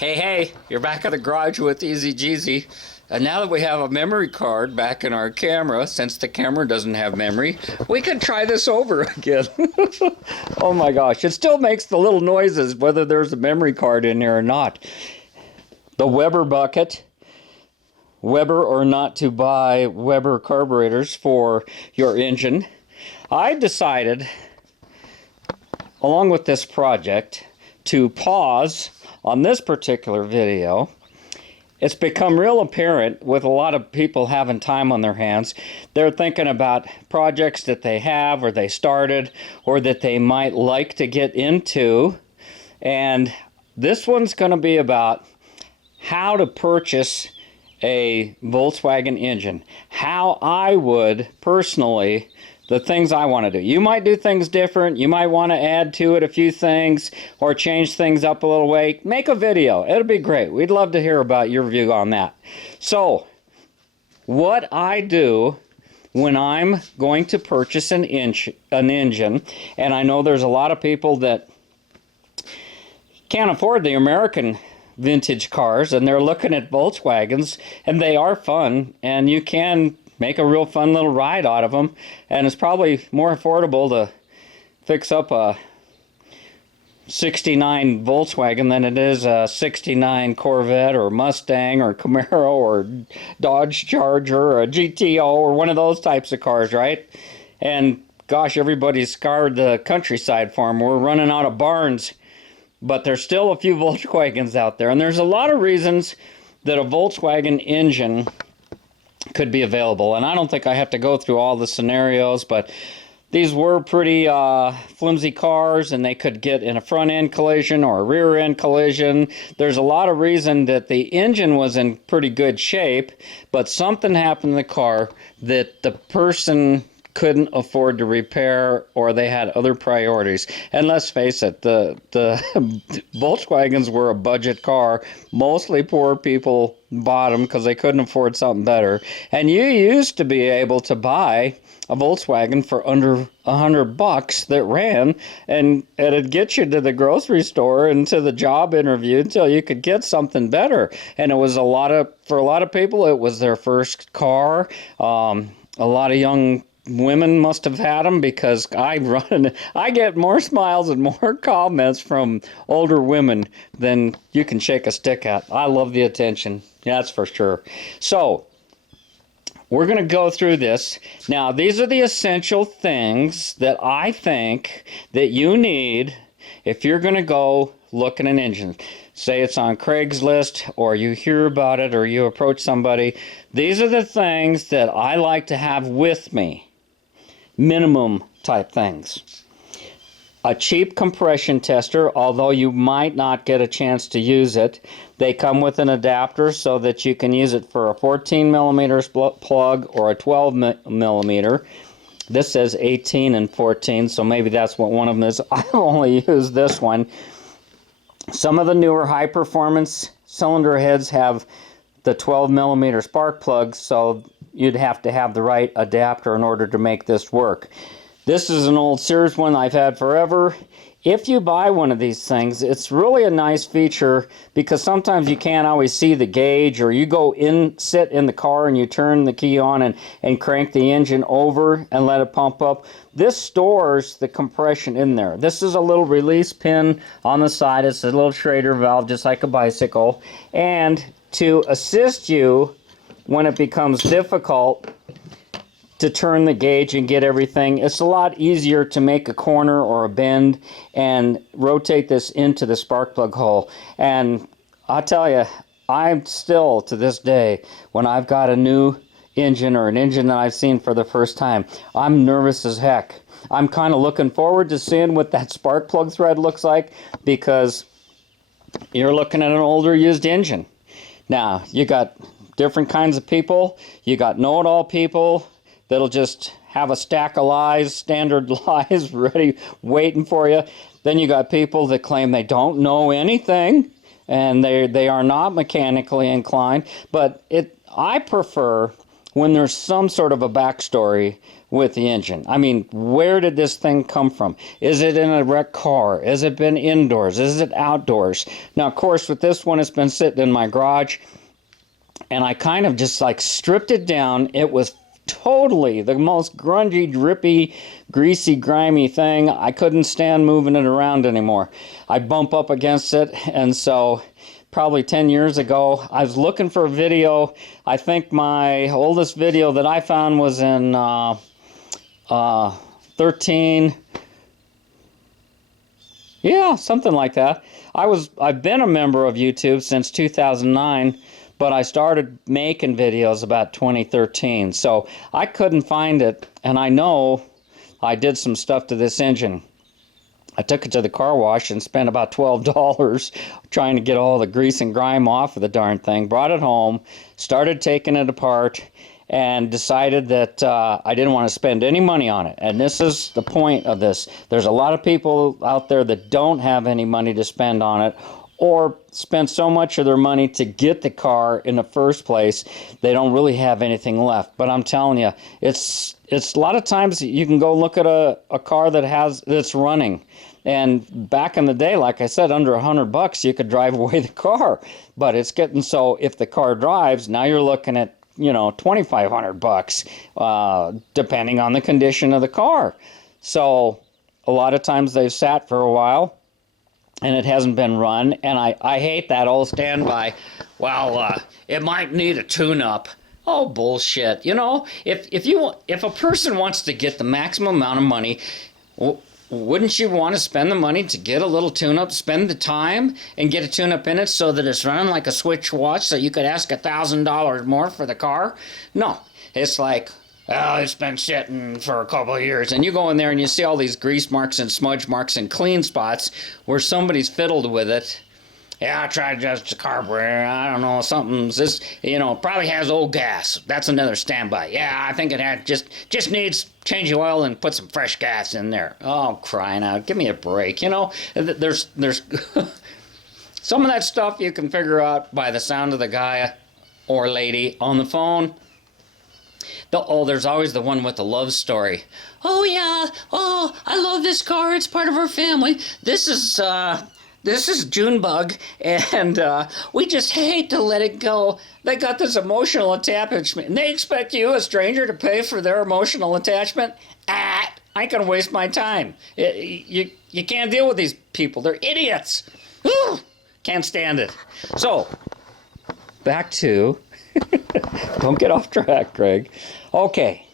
Hey, you're back at the garage with TheEZGZ. And now that we have a memory card back in our camera, since the camera doesn't have memory, we can try this over again. Oh my gosh, it still makes the little noises whether there's a memory card in there or not. The Weber bucket. Weber or not to buy Weber carburetors for your engine. I decided, along with this project, to pause on this particular video. It's become real apparent with a lot of people having time on their hands. They're thinking about projects that they have or they started or that they might like to get into. And this one's going to be about how to purchase a Volkswagen engine. How I would personally, the things I want to do. You might do things different. You might want to add to it a few things or change things up a little way. Make a video. It'll be great. We'd love to hear about your view on that. So, what I do when I'm going to purchase an engine, and I know there's a lot of people that can't afford the American vintage cars, and they're looking at Volkswagens, and they are fun, and you can make a real fun little ride out of them, and it's probably more affordable to fix up a 69 Volkswagen than it is a 69 Corvette or Mustang or Camaro or Dodge Charger or a GTO or one of those types of cars, right? And gosh, everybody's scoured the countryside for them. We're running out of barns, but there's still a few Volkswagens out there, and there's a lot of reasons that a Volkswagen engine could be available. And I don't think I have to go through all the scenarios, but these were pretty flimsy cars, and they could get in a front end collision or a rear end collision. There's a lot of reason that the engine was in pretty good shape, but something happened to the car that the person couldn't afford to repair, or they had other priorities. And let's face it, the Volkswagens were a budget car. Mostly poor people bought them because they couldn't afford something better. And you used to be able to buy a Volkswagen for under $100 that ran, and it'd get you to the grocery store and to the job interview until you could get something better. And it was for a lot of people, it was their first car. A lot of young women must have had them, because I get more smiles and more comments from older women than you can shake a stick at. I love the attention, that's for sure. So we're going to go through this. Now, these are the essential things that I think that you need if you're going to go look at an engine. Say it's on Craigslist, or you hear about it, or you approach somebody. These are the things that I like to have with me. Minimum type things. A cheap compression tester, although you might not get a chance to use it. They come with an adapter so that you can use it for a 14 millimeter plug or a 12 millimeter. This says 18 and 14, so maybe that's what one of them is. I only use this one. Some of the newer high performance cylinder heads have the 12 millimeter spark plugs, so you'd have to have the right adapter in order to make this work. This is an old Sears one I've had forever. If you buy one of these things, it's really a nice feature, because sometimes you can't always see the gauge, or you go in, sit in the car and you turn the key on and crank the engine over and let it pump up. This stores the compression in there. This is a little release pin on the side. It's a little Schrader valve, just like a bicycle. And to assist you when it becomes difficult to turn the gauge and get everything, it's a lot easier to make a corner or a bend and rotate this into the spark plug hole. And I'll tell you, I'm still, to this day, when I've got a new engine or an engine that I've seen for the first time, I'm nervous as heck. I'm kind of looking forward to seeing what that spark plug thread looks like, because you're looking at an older used engine. Now, you got different kinds of people. You got know-it-all people that'll just have a stack of lies, standard lies, ready, waiting for you. Then you got people that claim they don't know anything, and they are not mechanically inclined. But I prefer when there's some sort of a backstory with the engine. I mean, where did this thing come from? Is it in a wrecked car? Has it been indoors? Is it outdoors? Now, of course, with this one, it's been sitting in my garage, and I kind of just like stripped it down. It was totally the most grungy, drippy, greasy, grimy thing. I couldn't stand moving it around anymore. I'd bump up against it, and so probably 10 years ago, I was looking for a video. I think my oldest video that I found was in 13, yeah, something like that. I've been a member of YouTube since 2009, but I started making videos about 2013, so I couldn't find it, and I know I did some stuff to this engine. I took it to the car wash and spent about $12 trying to get all the grease and grime off of the darn thing. Brought it home, started taking it apart, and decided that I didn't want to spend any money on it. And this is the point of this. There's a lot of people out there that don't have any money to spend on it, or spend so much of their money to get the car in the first place, they don't really have anything left. But I'm telling you, it's a lot of times you can go look at a car that's running. And back in the day, like I said, under $100, you could drive away the car. But it's getting so, if the car drives, now you're looking at, $2,500, depending on the condition of the car. So a lot of times they've sat for a while, and it hasn't been run, and I hate that old standby. Well, it might need a tune-up. Oh, bullshit. If a person wants to get the maximum amount of money, wouldn't you want to spend the money to get a little tune-up, spend the time, and get a tune-up in it so that it's running like a switch watch so you could ask $1,000 more for the car? No. It's like, oh, it's been sitting for a couple of years. And you go in there and you see all these grease marks and smudge marks and clean spots where somebody's fiddled with it. Yeah, I tried to adjust the carburetor. I don't know, something's this, probably has old gas. That's another standby. Yeah, I think it just needs change the oil and put some fresh gas in there. Oh, crying out. Give me a break. There's some of that stuff you can figure out by the sound of the guy or lady on the phone. There's always the one with the love story. Oh, yeah. Oh, I love this car. It's part of our family. This is Junebug, and we just hate to let it go. They got this emotional attachment, and they expect you, a stranger, to pay for their emotional attachment? I ain't gonna waste my time. You can't deal with these people. They're idiots. Can't stand it. So, back to... Don't get off track, Greg. Okay.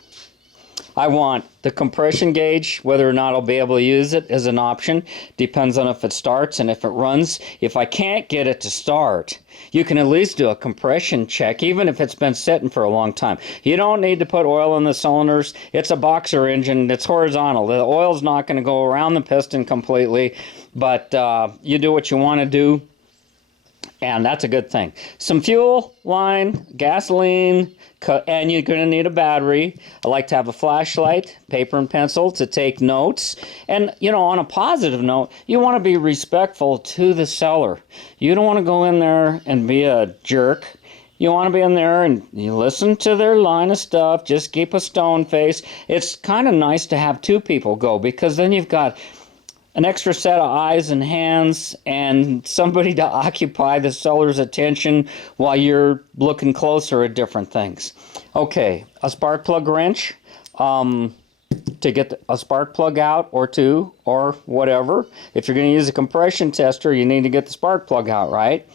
I want the compression gauge, whether or not I'll be able to use it as an option. Depends on if it starts and if it runs. If I can't get it to start, you can at least do a compression check, even if it's been sitting for a long time. You don't need to put oil in the cylinders. It's a boxer engine. It's horizontal. The oil's not going to go around the piston completely, but you do what you want to do. And that's a good thing. Some fuel line, gasoline, and you're going to need a battery. I like to have a flashlight, paper and pencil to take notes. And, on a positive note, you want to be respectful to the seller. You don't want to go in there and be a jerk. You want to be in there and you listen to their line of stuff. Just keep a stone face. It's kind of nice to have two people go, because then you've got an extra set of eyes and hands and somebody to occupy the seller's attention while you're looking closer at different things. Okay, a spark plug wrench to get a spark plug out, or two, or whatever. If you're going to use a compression tester, you need to get the spark plug out, right?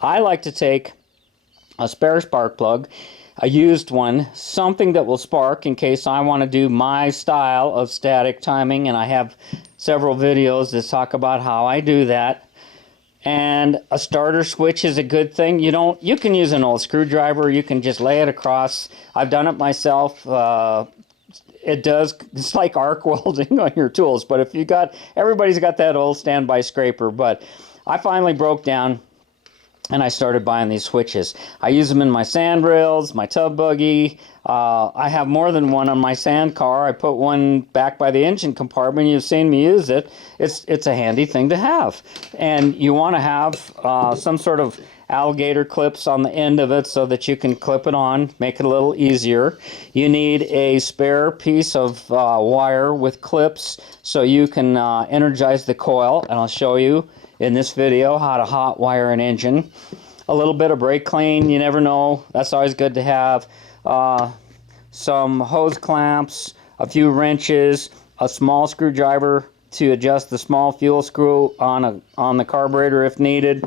I like to take a spare spark plug, a used one, something that will spark in case I want to do my style of static timing, and I have several videos that talk about how I do that. And a starter switch is a good thing. You can use an old screwdriver. You can just lay it across. I've done it myself. It's like arc welding on your tools. But everybody's got that old standby scraper. But I finally broke down and I started buying these switches. I use them in my sand rails, my tub buggy. I have more than one on my sand car. I put one back by the engine compartment. You've seen me use it. It's a handy thing to have. And you want to have some sort of alligator clips on the end of it so that you can clip it on, make it a little easier. You need a spare piece of wire with clips so you can energize the coil, and I'll show you in this video how to hot wire an engine. A little bit of brake clean, you never know, that's always good to have. Some hose clamps, a few wrenches, a small screwdriver to adjust the small fuel screw on the carburetor if needed,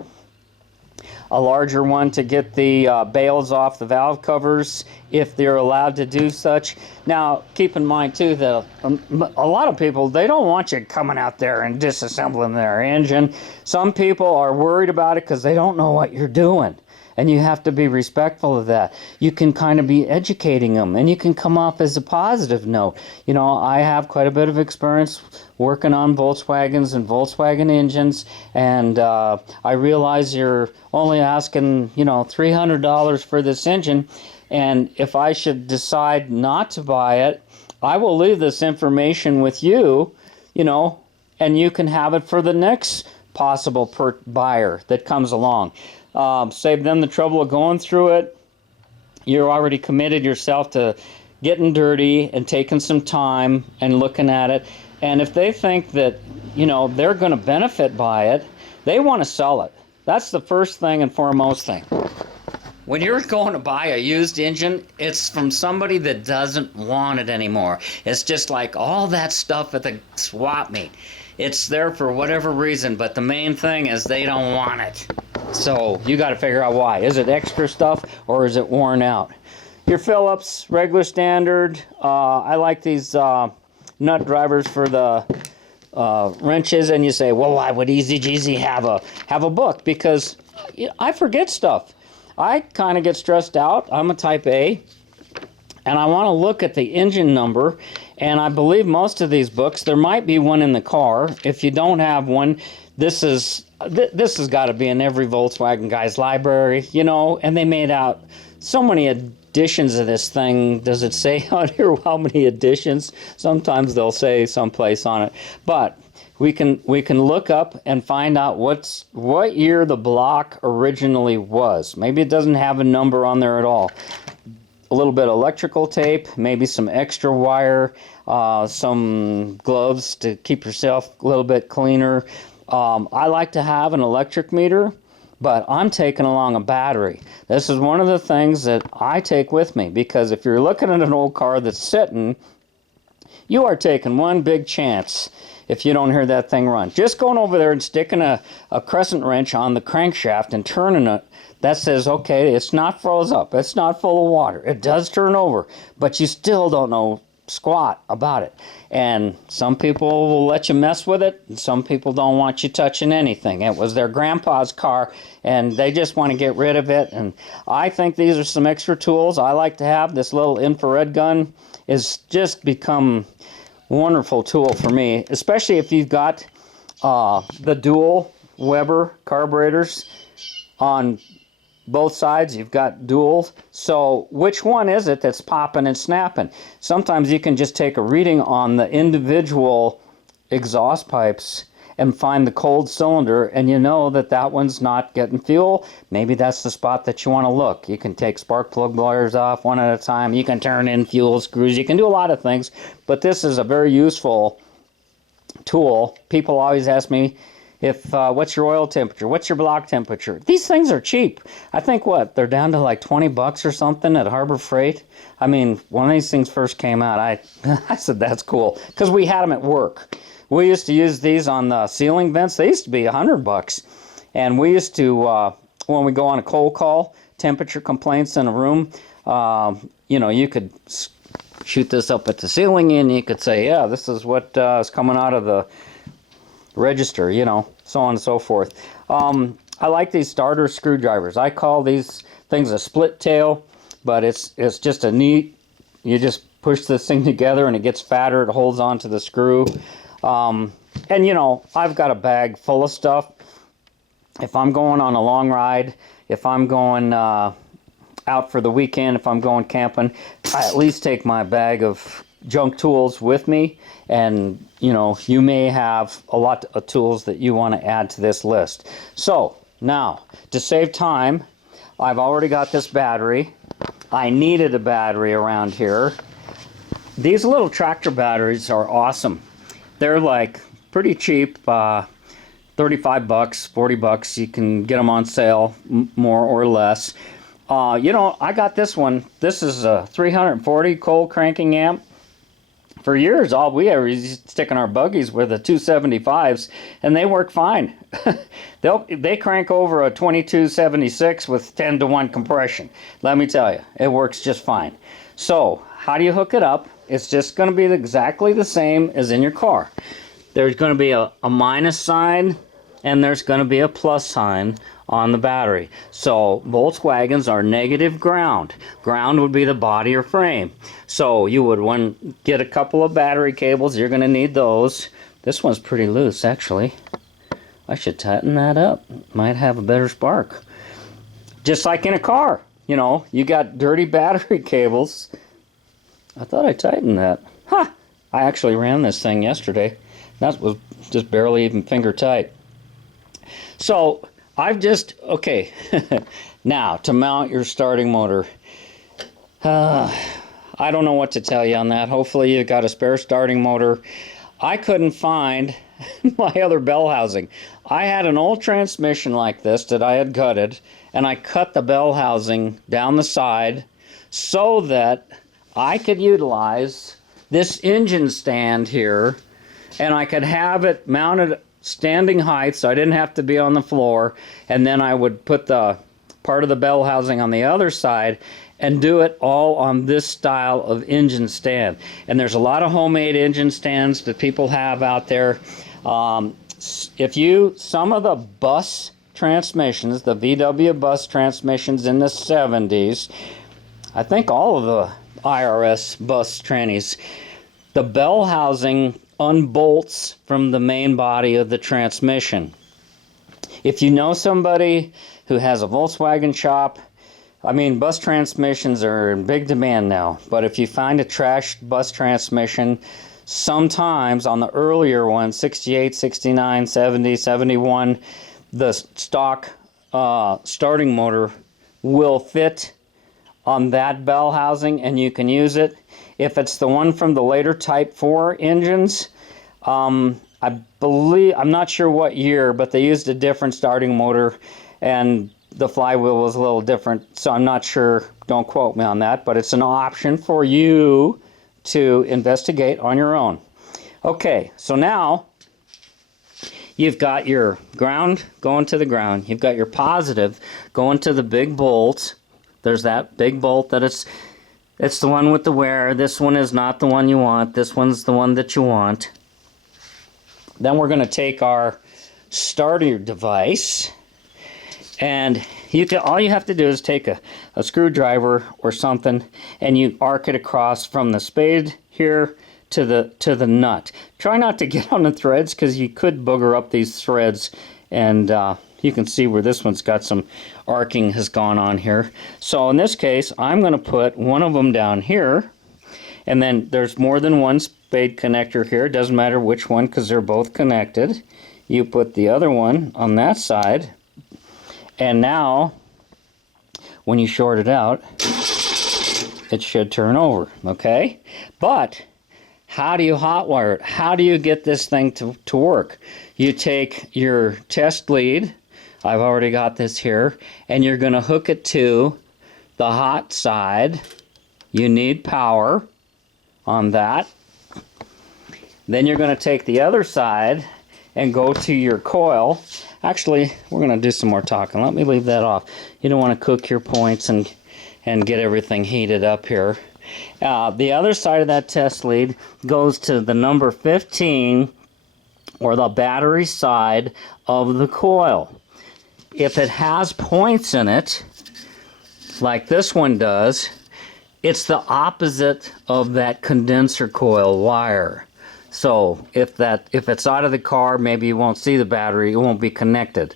a larger one to get the bales off the valve covers if they're allowed to do such. Now, keep in mind too that a lot of people, they don't want you coming out there and disassembling their engine. Some people are worried about it because they don't know what you're doing. And you have to be respectful of that. You can kind of be educating them, and you can come off as a positive note. You know, I have quite a bit of experience working on Volkswagens and Volkswagen engines, and I realize you're only asking, you know, $300 for this engine, and if I should decide not to buy it, I will leave this information with you, you know, and you can have it for the next possible buyer that comes along. Save them the trouble of going through it. You're already committed yourself to getting dirty and taking some time and looking at it. And if they think that, you know, they're going to benefit by it, they want to sell it. That's the first thing and foremost thing. When you're going to buy a used engine, it's from somebody that doesn't want it anymore. It's just like all that stuff at the swap meet. It's there for whatever reason, but the main thing is they don't want it. So you got to figure out why. Is it extra stuff or is it worn out? Your Phillips, regular standard. I like these nut drivers for the wrenches, and you say, well, why would TheEZGZ have a book? Because I forget stuff. I kind of get stressed out. I'm a type A, and I want to look at the engine number, and I believe most of these books, there might be one in the car. If you don't have one, this has got to be in every Volkswagen guy's library, you know, and they made out so many editions of this thing. Does it say on here how many editions? Sometimes they'll say someplace on it, but we can look up and find out what year the block originally was. Maybe it doesn't have a number on there at all. A little bit of electrical tape, maybe some extra wire, some gloves to keep yourself a little bit cleaner. I like to have an electric meter, but I'm taking along a battery. This is one of the things that I take with me, because if you're looking at an old car that's sitting, you are taking one big chance if you don't hear that thing run. Just going over there and sticking a crescent wrench on the crankshaft and turning it, that says, okay, it's not froze up, it's not full of water, it does turn over, but you still don't know squat about it. And some people will let you mess with it, and some people don't want you touching anything. It was their grandpa's car, and they just want to get rid of it. And I think these are some extra tools I like to have. This little infrared gun has just become a wonderful tool for me, especially if you've got the dual Weber carburetors on both sides. You've got dual, so which one is it that's popping and snapping? Sometimes you can just take a reading on the individual exhaust pipes and find the cold cylinder, and you know that that one's not getting fuel. Maybe that's the spot that you want to look. You can take spark plug wires off one at a time. You can turn in fuel screws. You can do a lot of things, but this is a very useful tool. People always ask me, what's your oil temperature? What's your block temperature? These things are cheap. I think they're down to like 20 bucks or something at Harbor Freight. I mean, when these things first came out, I said that's cool, because we had them at work. We used to use these on the ceiling vents. They used to be 100 bucks. And we used to, when we go on a cold call, temperature complaints in a room, you know, you could shoot this up at the ceiling and you could say, yeah, this is what is coming out of the register, you know, so on and so forth. I like these starter screwdrivers. I call these things a split tail, but it's just a neat, you just push this thing together and it gets fatter, it holds onto the screw. And you know, I've got a bag full of stuff. if I'm going on a long ride, if I'm going out for the weekend, if I'm going camping, I at least take my bag of junk tools with me. And you know, you may have a lot of tools that you want to add to this list. So now, to save time, I've already got this battery. I needed a battery around here. These little tractor batteries are awesome. They're like pretty cheap, 35 bucks, 40 bucks. You can get them on sale, more or less. You know, I got this one. This is a 340 coal cranking amp. For years, all we ever used to stick in our buggies were the 275s, and they work fine. They crank over a 2276 with 10-to-1 compression. Let me tell you, it works just fine. So, how do you hook it up? It's just going to be exactly the same as in your car. There's going to be a minus sign, and there's going to be a plus sign on the battery. So Volkswagens are negative ground. Ground would be the body or frame. So you would get a couple of battery cables. You're going to need those. This one's pretty loose, actually. I should tighten that up. Might have a better spark. Just like in a car, you know, you got dirty battery cables. I thought I tightened that. Huh! I actually ran this thing yesterday. That was just barely even finger tight. So okay, now to mount your starting motor. I don't know what to tell you on that. Hopefully you got a spare starting motor. I couldn't find my other bell housing. I had an old transmission like this that I had gutted, and I cut the bell housing down the side so that I could utilize this engine stand here, and I could have it mounted standing height, so I didn't have to be on the floor, and then I would put the part of the bell housing on the other side and do it all on this style of engine stand. And there's a lot of homemade engine stands that people have out there. Some of the bus transmissions, the VW bus transmissions in the 70s, I think all of the IRS bus trannies, the bell housing unbolts from the main body of the transmission. If you know somebody who has a Volkswagen shop, I mean, bus transmissions are in big demand now, but if you find a trashed bus transmission, sometimes on the earlier ones, 68, 69, 70, 71, the stock starting motor will fit on that bell housing and you can use it. If it's the one from the later Type 4 engines, I believe, I'm not sure what year, but they used a different starting motor and the flywheel was a little different, so I'm not sure, don't quote me on that, but it's an option for you to investigate on your own. Okay, so now you've got your ground going to the ground, you've got your positive going to the big bolt. There's that big bolt that it's the one with the wear. This one is not the one you want. This one's the one that you want. Then we're going to take our starter device, and all you have to do is take a screwdriver or something, and you arc it across from the spade here to the nut. Try not to get on the threads because you could booger up these threads, and you can see where this one's got some arcing has gone on here. So in this case, I'm going to put one of them down here, and then there's more than one spade connector here. It doesn't matter which one because they're both connected. You put the other one on that side, and now when you short it out, it should turn over, okay? But how do you hotwire it? How do you get this thing to work? You take your test lead, I've already got this here, and you're going to hook it to the hot side. You need power on that. Then you're going to take the other side and go to your coil. Actually, we're going to do some more talking. Let me leave that off. You don't want to cook your points and get everything heated up here. The other side of that test lead goes to the number 15, or the battery side of the coil. If it has points in it, like this one does, it's the opposite of that condenser coil wire. So if it's out of the car, maybe you won't see the battery, it won't be connected.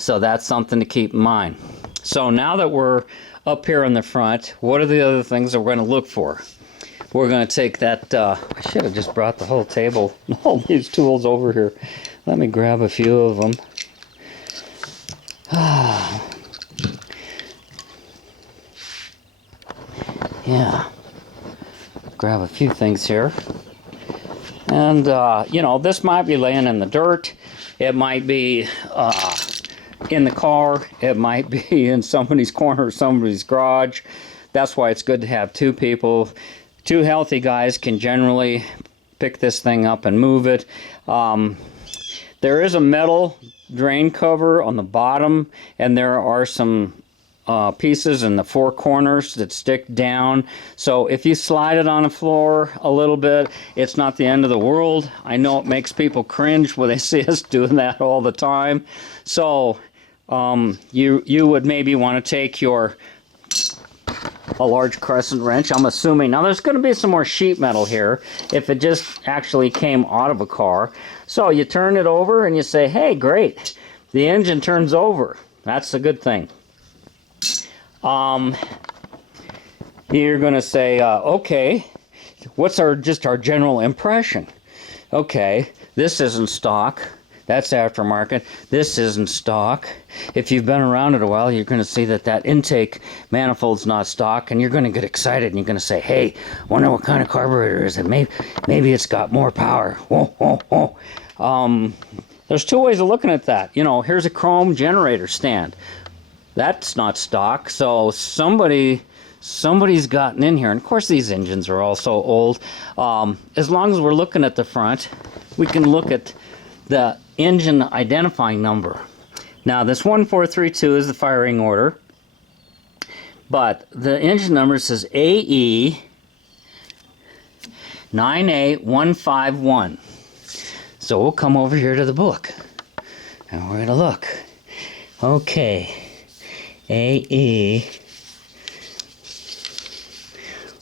So that's something to keep in mind. So now that we're up here in the front, what are the other things that we're going to look for? We're going to take that, I should have just brought the whole table, all these tools over here. Let me grab a few of them. Yeah. Grab a few things here. And, you know, this might be laying in the dirt. It might be in the car. It might be in somebody's corner, somebody's garage. That's why it's good to have two people. Two healthy guys can generally pick this thing up and move it. There is a metal drain cover on the bottom, and there are some pieces in the four corners that stick down. So if you slide it on the floor a little bit, it's not the end of the world. I know it makes people cringe when they see us doing that all the time. So you would maybe want to take a large crescent wrench, I'm assuming. Now there's going to be some more sheet metal here if it just actually came out of a car. So you turn it over and you say, hey, great, the engine turns over. That's a good thing. You're going to say, okay, what's our general impression? Okay, this isn't stock. That's aftermarket. This isn't stock. If you've been around it a while, you're going to see that intake manifold's not stock, and you're going to get excited, and you're going to say, hey, wonder what kind of carburetor is it? Maybe it's got more power. Whoa, whoa, whoa. There's two ways of looking at that. You know, here's a chrome generator stand. That's not stock, so somebody's gotten in here. And of course, these engines are all so old. As long as we're looking at the front, we can look at the engine identifying number. Now, this 1432 is the firing order, but the engine number says AE 98151. So we'll come over here to the book, and we're going to look. Okay, AE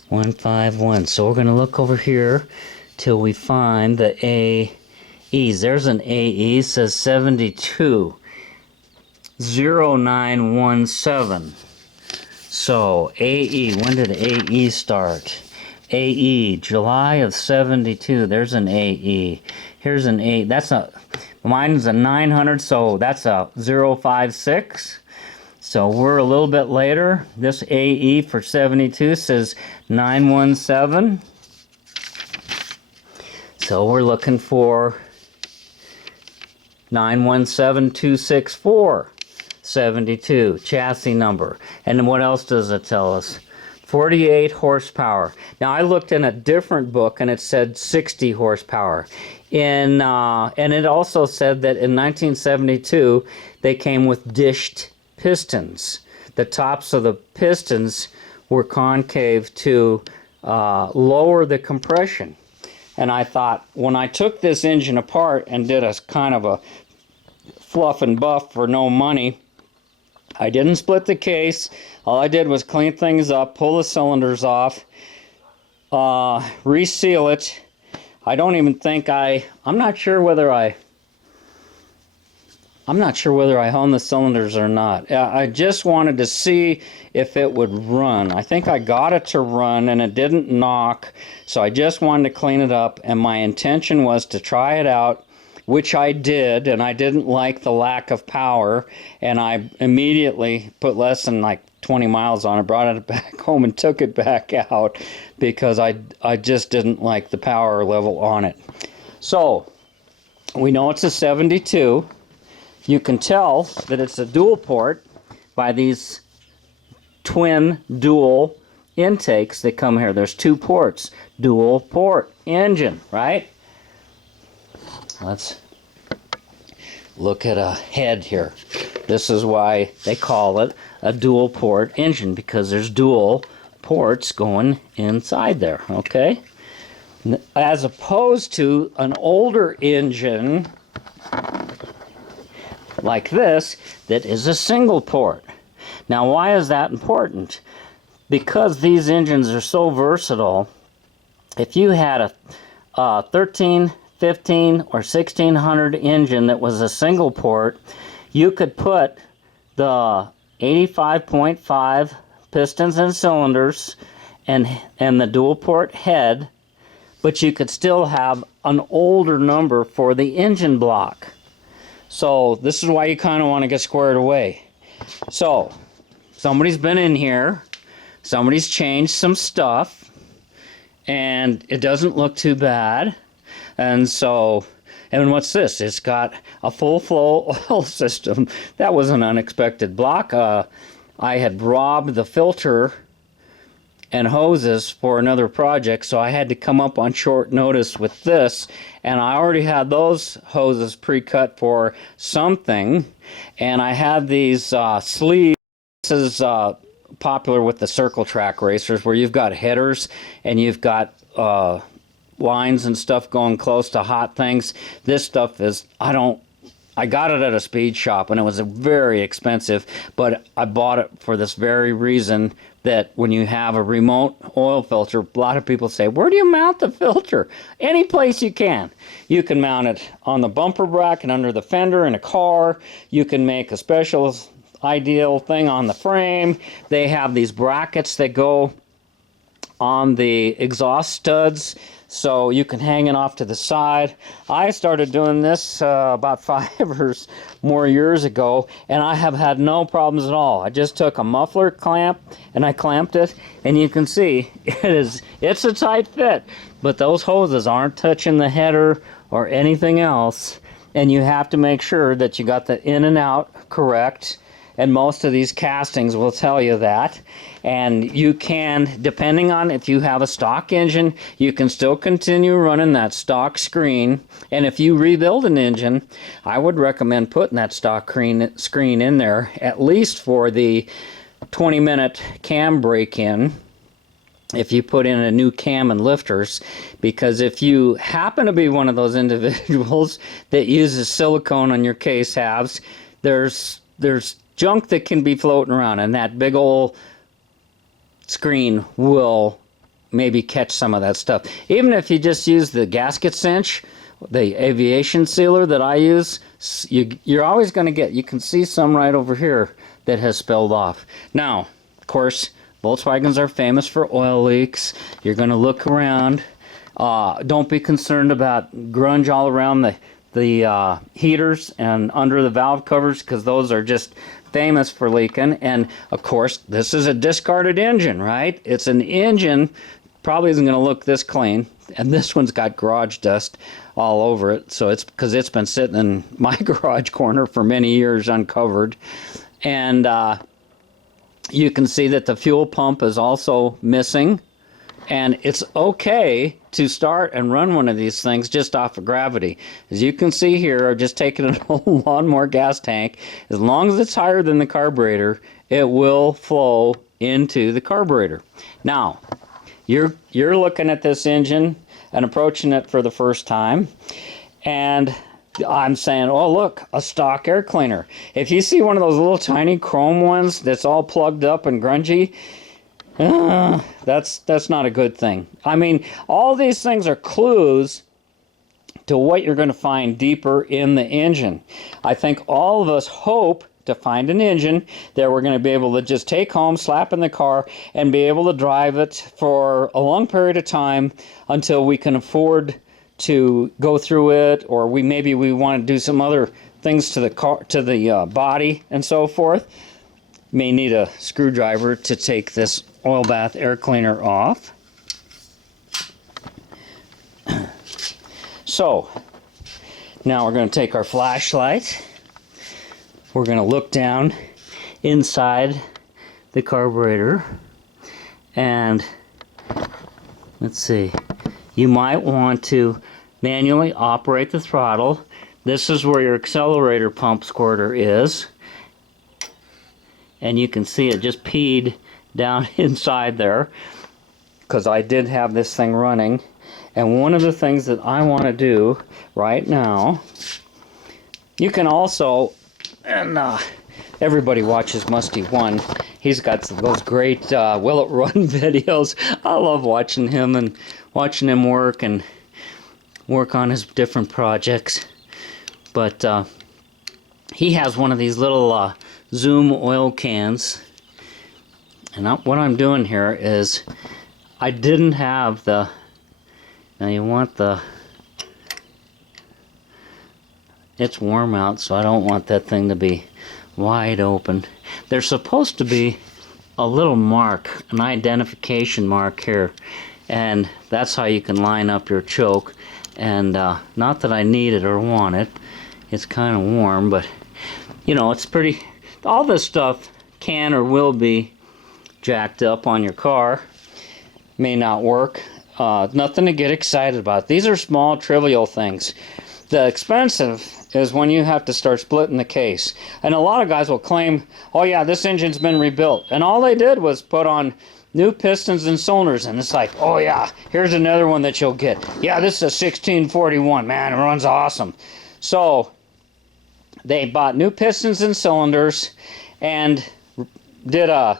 151. So we're going to look over here till we find the AEs. There's an AE, says 72 0917. So AE, when did AE start? AE, July of 72. There's an AE. Here's an A. That's a, mine's a 900, so that's a 056. So we're a little bit later. This AE for 72 says 917. So we're looking for 917264 72 chassis number. And then what else does it tell us? 48 horsepower. Now I looked in a different book and it said 60 horsepower. And it also said that in 1972 they came with dished pistons. The tops of the pistons were concave to lower the compression. And I thought, when I took this engine apart and did a kind of a fluff and buff for no money, I didn't split the case. All I did was clean things up, pull the cylinders off, reseal it. I don't even think I'm not sure whether I hung the cylinders or not. I just wanted to see if it would run. I think I got it to run and it didn't knock, so I just wanted to clean it up, and my intention was to try it out, which I did, and I didn't like the lack of power, and I immediately put less than like 20 miles on it, brought it back home and took it back out because I just didn't like the power level on it. So we know it's a 72. You can tell that it's a dual port by these twin dual intakes that come here. There's two ports, dual port engine, right? Let's look at a head here. This is why they call it a dual port engine, because there's dual ports going inside there, okay? As opposed to an older engine like this that is a single port. Now, why is that important? Because these engines are so versatile. If you had a 13, 15, or 1600 engine that was a single port, you could put the 85.5 pistons and cylinders and the dual port head, but you could still have an older number for the engine block. So this is why you kind of want to get squared away. So somebody's been in here, somebody's changed some stuff, and it doesn't look too bad. And so, and what's this? It's got a full flow oil system. That was an unexpected block. I had robbed the filter and hoses for another project, so I had to come up on short notice with this, and I already had those hoses pre-cut for something, and I had these sleeves. This is popular with the circle track racers, where you've got headers and you've got lines and stuff going close to hot things. This stuff is, I got it at a speed shop, and it was very expensive, but I bought it for this very reason, that when you have a remote oil filter, a lot of people say, where do you mount the filter? Any place you can. You can mount it on the bumper bracket, under the fender in a car. You can make a special ideal thing on the frame. They have these brackets that go on the exhaust studs, so you can hang it off to the side. I started doing this about 5 or more years ago, and I have had no problems at all. I just took a muffler clamp and I clamped it, and you can see it's a tight fit, but those hoses aren't touching the header or anything else, and you have to make sure that you got the in and out correct. And most of these castings will tell you that. And you can, depending on if you have a stock engine, you can still continue running that stock screen. And if you rebuild an engine, I would recommend putting that stock screen in there, at least for the 20-minute cam break-in, if you put in a new cam and lifters, because if you happen to be one of those individuals that uses silicone on your case halves, there's junk that can be floating around, and that big old screen will maybe catch some of that stuff. Even if you just use the gasket cinch, the aviation sealer that I use, you're always going to get, you can see some right over here that has spilled off. Now, of course, Volkswagens are famous for oil leaks. You're going to look around. Don't be concerned about grunge all around the heaters and under the valve covers, because those are just famous for leaking. And of course, this is a discarded engine, right? It's an engine, probably isn't going to look this clean, and this one's got garage dust all over it, so it's because it's been sitting in my garage corner for many years uncovered. And you can see that the fuel pump is also missing, and it's okay to start and run one of these things just off of gravity. As you can see here, I've just taken an old lawnmower gas tank. As long as it's higher than the carburetor, it will flow into the carburetor. Now, you're looking at this engine and approaching it for the first time, and I'm saying, oh look, a stock air cleaner. If you see one of those little tiny chrome ones that's all plugged up and grungy, that's not a good thing. I mean, all these things are clues to what you're going to find deeper in the engine. I think all of us hope to find an engine that we're going to be able to just take home, slap in the car, and be able to drive it for a long period of time until we can afford to go through it, or maybe we want to do some other things to the car, to the body, and so forth. May need a screwdriver to take this oil bath air cleaner off. So now we're going to take our flashlight. We're going to look down inside the carburetor, and let's see, you might want to manually operate the throttle. This is where your accelerator pump squirter is, and you can see it just peed down inside there because I did have this thing running. And one of the things that I want to do right now, you can also, and everybody watches Musty One. He's got those great Will It Run videos. I love watching him and watching him work on his different projects. But he has one of these little Zoom oil cans. And what I'm doing here is, I didn't have the, now you want the, it's warm out, so I don't want that thing to be wide open. There's supposed to be a little mark, an identification mark here, and that's how you can line up your choke. And not that I need it or want it, it's kind of warm, but you know, it's pretty, all this stuff can or will be jacked up on your car. May not work. Nothing to get excited about. These are small, trivial things. The expensive is when you have to start splitting the case. And a lot of guys will claim, oh yeah, this engine's been rebuilt. And all they did was put on new pistons and cylinders, and it's like, oh yeah, here's another one that you'll get. Yeah, this is a 1641, man, it runs awesome. So they bought new pistons and cylinders and did a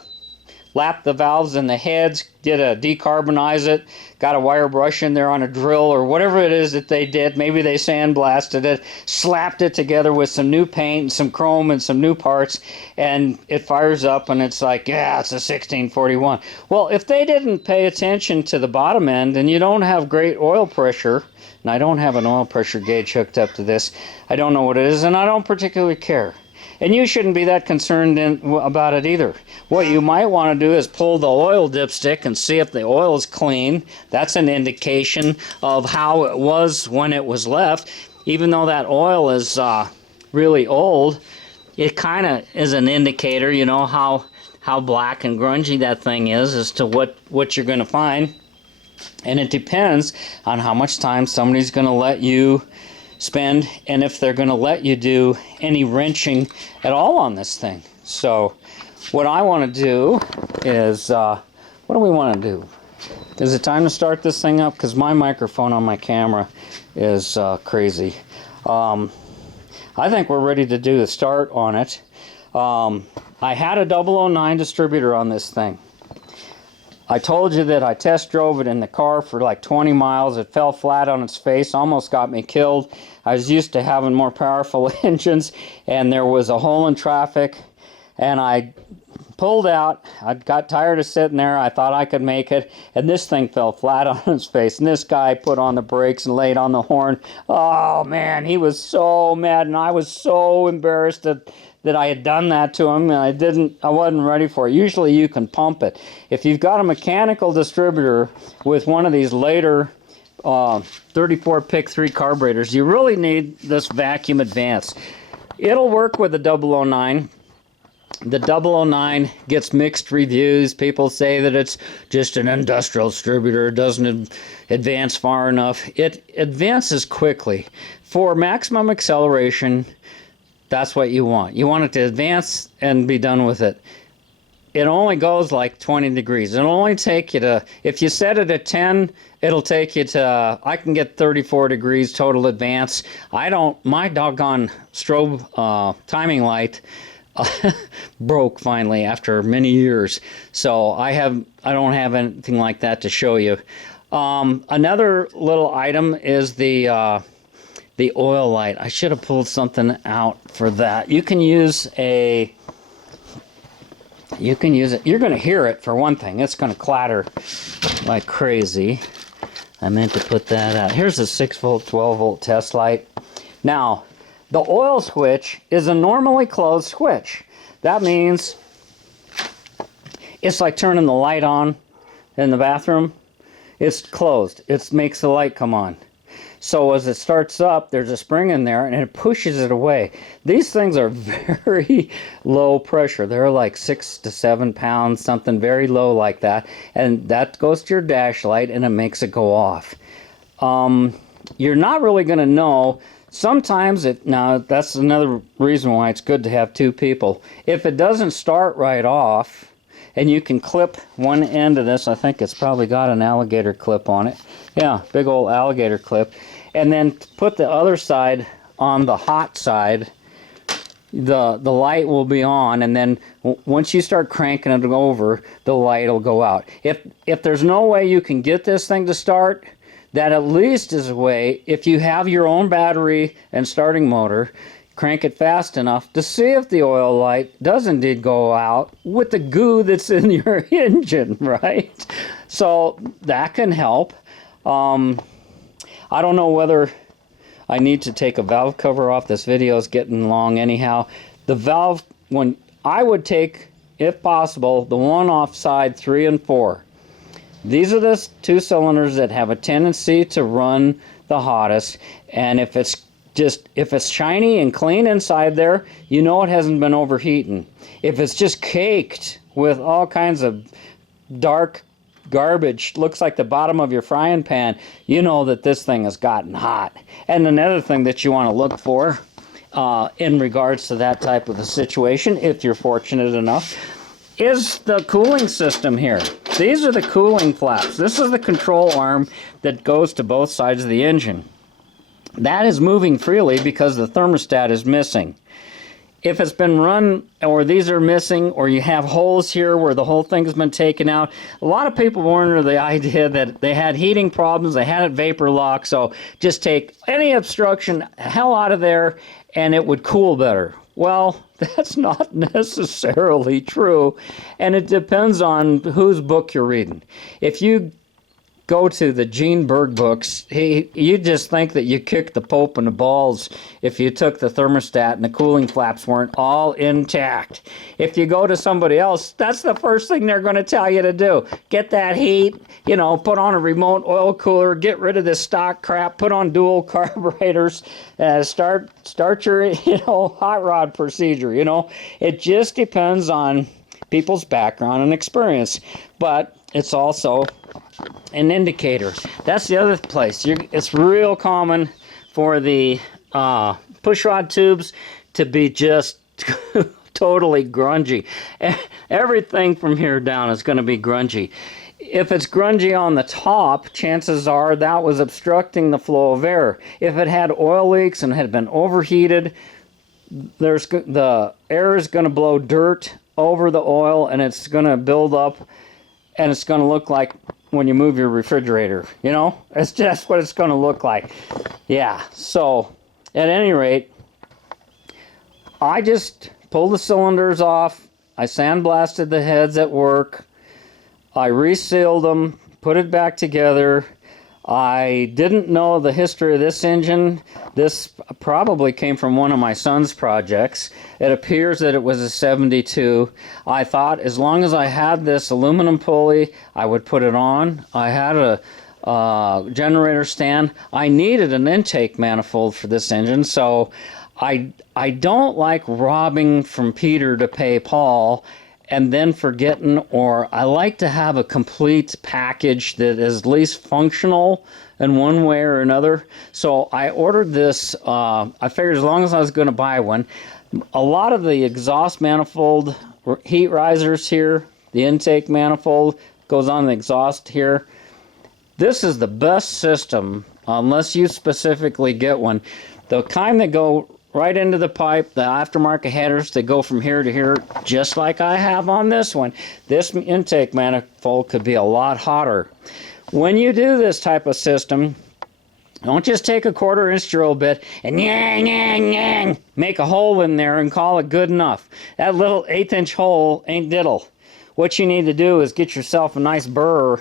lap the valves and the heads, did a decarbonize it, got a wire brush in there on a drill or whatever it is that they did. Maybe they sandblasted it, slapped it together with some new paint and some chrome and some new parts, and it fires up and it's like, yeah, it's a 1641. Well, if they didn't pay attention to the bottom end and you don't have great oil pressure, and I don't have an oil pressure gauge hooked up to this, I don't know what it is, and I don't particularly care. And you shouldn't be that concerned about it either. What you might want to do is pull the oil dipstick and see if the oil is clean. That's an indication of how it was when it was left. Even though that oil is really old, it kind of is an indicator, you know, how black and grungy that thing is as to what you're going to find. And it depends on how much time somebody's going to let you spend, and if they're going to let you do any wrenching at all on this thing. So what I want to do is, what do we want to do? Is it time to start this thing up? Because my microphone on my camera is crazy. I think we're ready to do the start on it. I had a 009 distributor on this thing. I told you that I test drove it in the car for like 20 miles. It fell flat on its face, almost got me killed. I was used to having more powerful engines, and there was a hole in traffic, and I pulled out. I got tired of sitting there. I thought I could make it, and this thing fell flat on its face, and this guy put on the brakes and laid on the horn. Oh man, he was so mad, and I was so embarrassed that I had done that to him, and I wasn't ready for it. Usually you can pump it. If you've got a mechanical distributor with one of these later 34 pick 3 carburetors, you really need this vacuum advance. It'll work with the 009. The 009 gets mixed reviews. People say that it's just an industrial distributor. It doesn't advance far enough. It advances quickly. For maximum acceleration, that's what you want. You want it to advance and be done with it. It only goes like 20 degrees. It'll only take you to, if you set it at 10, it'll take you to, I can get 34 degrees total advance. My doggone strobe timing light broke finally after many years. So I don't have anything like that to show you. Another little item is the oil light. I should have pulled something out for that. You can use it. You're going to hear it for one thing. It's going to clatter like crazy. I meant to put that out. Here's a 6 volt, 12 volt test light. Now, the oil switch is a normally closed switch. That means it's like turning the light on in the bathroom. It's closed. It makes the light come on. So as it starts up, there's a spring in there, and it pushes it away. These things are very low pressure. They're like 6 to 7 pounds, something very low like that. And that goes to your dash light, and it makes it go off. You're not really going to know. Sometimes now that's another reason why it's good to have two people. If it doesn't start right off, and you can clip one end of this, I think it's probably got an alligator clip on it. Yeah, big old alligator clip. And then put the other side on the hot side, the light will be on, and then once you start cranking it over, the light will go out. If there's no way you can get this thing to start, that at least is a way, if you have your own battery and starting motor, crank it fast enough to see if the oil light does indeed go out with the goo that's in your engine, right? So that can help. I don't know whether I need to take a valve cover off. This video is getting long anyhow. The valve, when I would take, if possible, the one off side 3 and 4. These are the 2 cylinders that have a tendency to run the hottest, and if it's shiny and clean inside there, you know it hasn't been overheating. If it's just caked with all kinds of dark garbage, looks like the bottom of your frying pan, you know that this thing has gotten hot. And another thing that you want to look for in regards to that type of a situation, if you're fortunate enough, is the cooling system here. These are the cooling flaps. This is the control arm that goes to both sides of the engine. That is moving freely because the thermostat is missing. If it's been run, or these are missing, or you have holes here where the whole thing's been taken out, a lot of people were under the idea that they had heating problems, they had it vapor locked, so just take any obstruction hell out of there and it would cool better. Well, that's not necessarily true, and it depends on whose book you're reading. If you go to the Gene Berg books, you just think that you kicked the Pope in the balls if you took the thermostat and the cooling flaps weren't all intact. If you go to somebody else, that's the first thing they're going to tell you to do. Get that heat, you know, put on a remote oil cooler, get rid of this stock crap, put on dual carburetors, start your, you know, hot rod procedure, you know. It just depends on people's background and experience, but it's also an indicator. That's the other place. It's real common for the pushrod tubes to be just totally grungy. Everything from here down is going to be grungy. If it's grungy on the top, chances are that was obstructing the flow of air. If it had oil leaks and had been overheated, the air is going to blow dirt over the oil, and it's going to build up, and it's going to look like when you move your refrigerator, you know? It's just what it's going to look like. Yeah, so at any rate, I just pulled the cylinders off. I sandblasted the heads at work. I resealed them, put it back together. I didn't know the history of this engine. This probably came from one of my son's projects. It appears that it was a 72. I thought as long as I had this aluminum pulley, I would put it on. I had a generator stand. I needed an intake manifold for this engine, so I don't like robbing from Peter to pay Paul and then forgetting, or I like to have a complete package that is at least functional in one way or another. So I ordered this. I figured as long as I was going to buy one, a lot of the exhaust manifold heat risers here, the intake manifold goes on the exhaust here. This is the best system unless you specifically get one. The kind that go right into the pipe, the aftermarket headers that go from here to here, just like I have on this one. This intake manifold could be a lot hotter. When you do this type of system, don't just take a 1/4-inch drill bit and yang, yang, yang, make a hole in there and call it good enough. That little 1/8-inch hole ain't diddle. What you need to do is get yourself a nice burr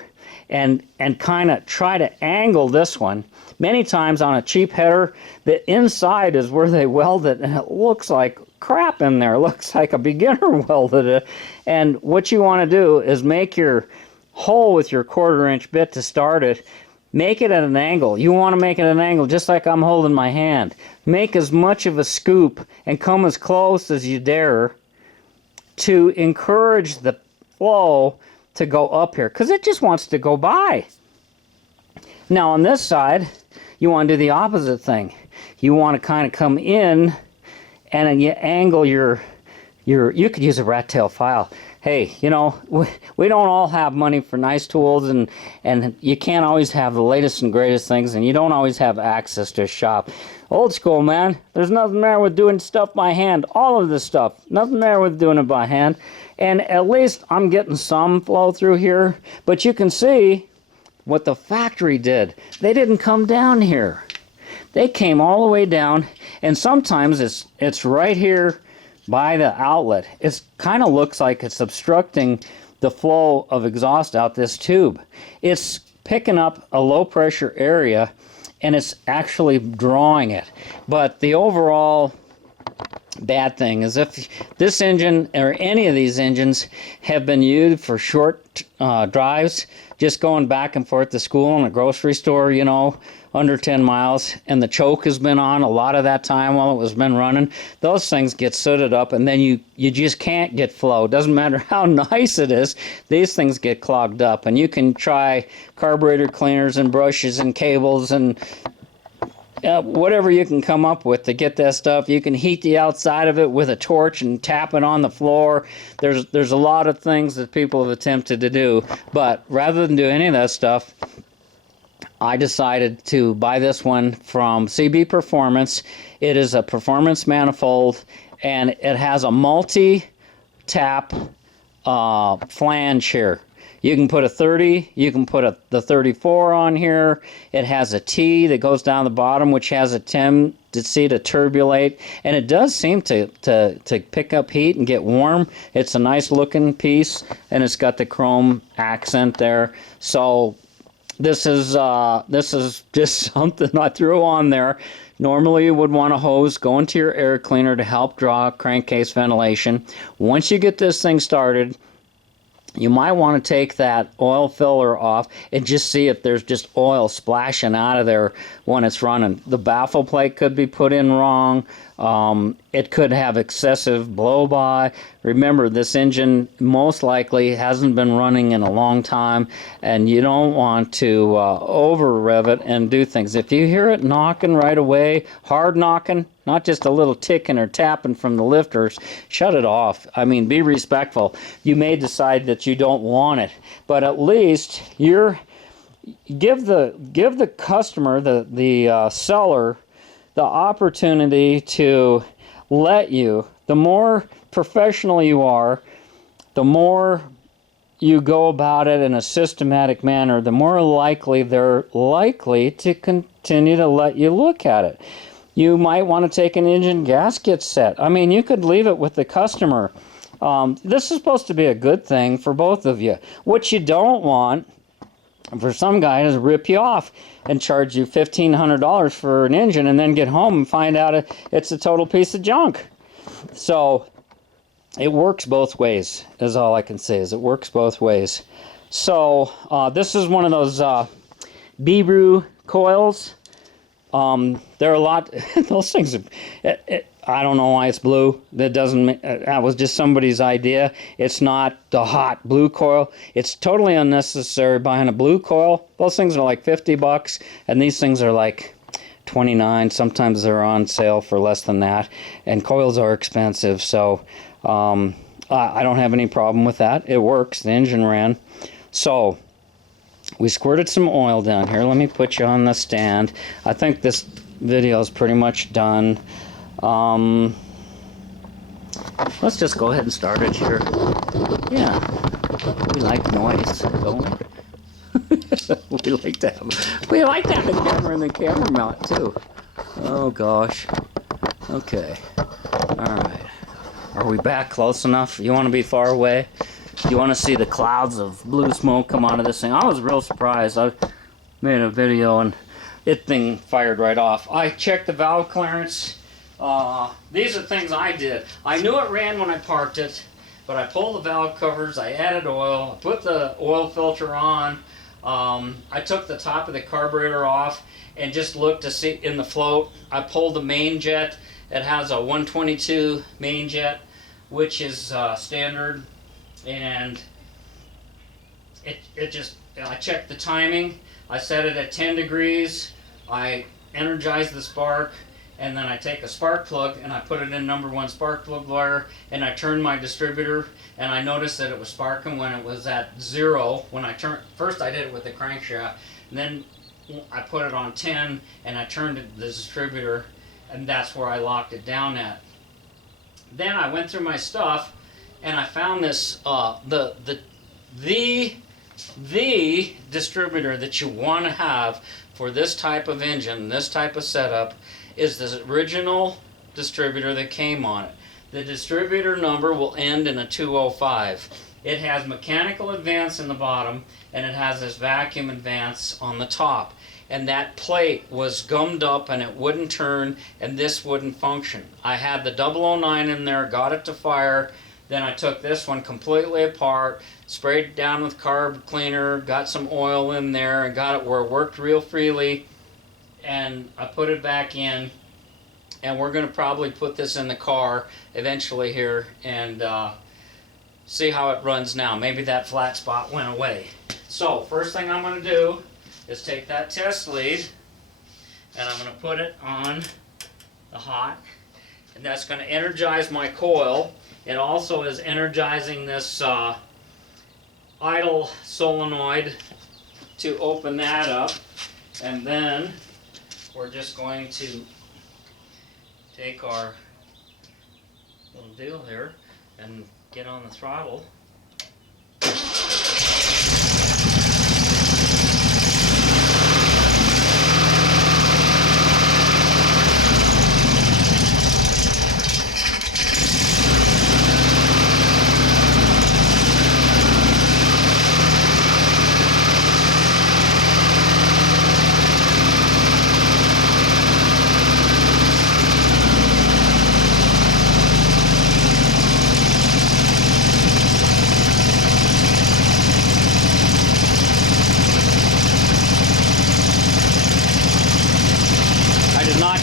and kind of try to angle this one. Many times on a cheap header, the inside is where they weld it, and it looks like crap in there. It looks like a beginner welded it. And what you want to do is make your hole with your 1/4-inch bit to start it. Make it at an angle. You want to make it at an angle just like I'm holding my hand. Make as much of a scoop and come as close as you dare to encourage the flow to go up here, because it just wants to go by. Now on this side, you want to do the opposite thing. You want to kind of come in and then you angle you could use a rat tail file. Hey, you know, we don't all have money for nice tools, and you can't always have the latest and greatest things, and you don't always have access to a shop. Old school, man. There's nothing matter with doing stuff by hand. All of this stuff. Nothing matter with doing it by hand. And at least I'm getting some flow through here. But you can see what the factory did. They didn't come down here. they came all the way down, and sometimes it's right here by the outlet. It kind of looks like it's obstructing the flow of exhaust out this tube. It's picking up a low pressure area and it's actually drawing it. But the overall bad thing is if this engine or any of these engines have been used for short drives, just going back and forth to school and a grocery store, you know, under 10 miles, and the choke has been on a lot of that time while it was been running, those things get sooted up, and then you just can't get flow. Doesn't matter how nice it is, these things get clogged up. And you can try carburetor cleaners and brushes and cables and whatever you can come up with to get that stuff. You can heat the outside of it with a torch and tap it on the floor. There's a lot of things that people have attempted to do, but rather than do any of that stuff, I decided to buy this one from CB Performance. It is a performance manifold, and it has a multi-tap flange here. You can put a 30, you can put the 34 on here. It has a T that goes down the bottom, which has a tendency to turbulate, and it does seem to pick up heat and get warm. It's a nice looking piece, and it's got the chrome accent there. So this is just something I threw on there. Normally you would want a hose go into your air cleaner to help draw crankcase ventilation. Once you get this thing started, you might want to take that oil filler off and just see if there's just oil splashing out of there when it's running. The baffle plate could be put in wrong. It could have excessive blow-by. Remember, this engine most likely hasn't been running in a long time, and you don't want to over-rev it and do things. If you hear it knocking right away, hard knocking, not just a little ticking or tapping from the lifters, shut it off. I mean, be respectful. You may decide that you don't want it, but at least give the customer, the seller, the opportunity to let you. The more professional you are, the more you go about it in a systematic manner, the more likely they're likely to continue to let you look at it. You might want to take an engine gasket set. I mean, you could leave it with the customer. This is supposed to be a good thing for both of you. What you don't want for some guy is rip you off and charge you $1,500 for an engine and then get home and find out it's a total piece of junk. So it works both ways, is all I can say, is it works both ways. So this is one of those Beeru coils. There are a lot, those things, I don't know why it's blue. That was just somebody's idea. It's not the hot blue coil. It's totally unnecessary buying a blue coil. Those things are like $50, and these things are like $29. Sometimes they're on sale for less than that, and coils are expensive, so I don't have any problem with that. It works. The engine ran. So we squirted some oil down here. Let me put you on the stand. I think this video is pretty much done. Let's just go ahead and start it here. Yeah, we like noise, don't we? we like to have the camera in the camera mount too. Oh gosh. Okay. All right. Are we back close enough? You want to be far away? You want to see the clouds of blue smoke come out of this thing? I was real surprised. I made a video and it thing fired right off. I checked the valve clearance. These are things I did. I knew it ran when I parked it, but I pulled the valve covers, I added oil, I put the oil filter on, I took the top of the carburetor off and just looked to see in the float. I pulled the main jet. It has a 122 main jet, which is standard, and I checked the timing. I set it at 10 degrees. I energized the spark, and then I take a spark plug and I put it in #1 spark plug wire, and I turned my distributor, and I noticed that it was sparking when it was at 0. When I turned, first I did it with the crankshaft, and then I put it on 10 and I turned the distributor, and that's where I locked it down at. Then I went through my stuff and I found this the distributor that you want to have for this type of engine, this type of setup, is the original distributor that came on it. The distributor number will end in a 205. It has mechanical advance in the bottom, and it has this vacuum advance on the top. And that plate was gummed up and it wouldn't turn, and this wouldn't function. I had the 009 in there, got it to fire, then I took this one completely apart, sprayed it down with carb cleaner, got some oil in there, and got it where it worked real freely, and I put it back in, and we're going to probably put this in the car eventually here and see how it runs now. Maybe that flat spot went away. So first thing I'm going to do is take that test lead and I'm going to put it on the hot, and that's going to energize my coil. It also is energizing this idle solenoid to open that up, and then we're just going to take our little deal here and get on the throttle.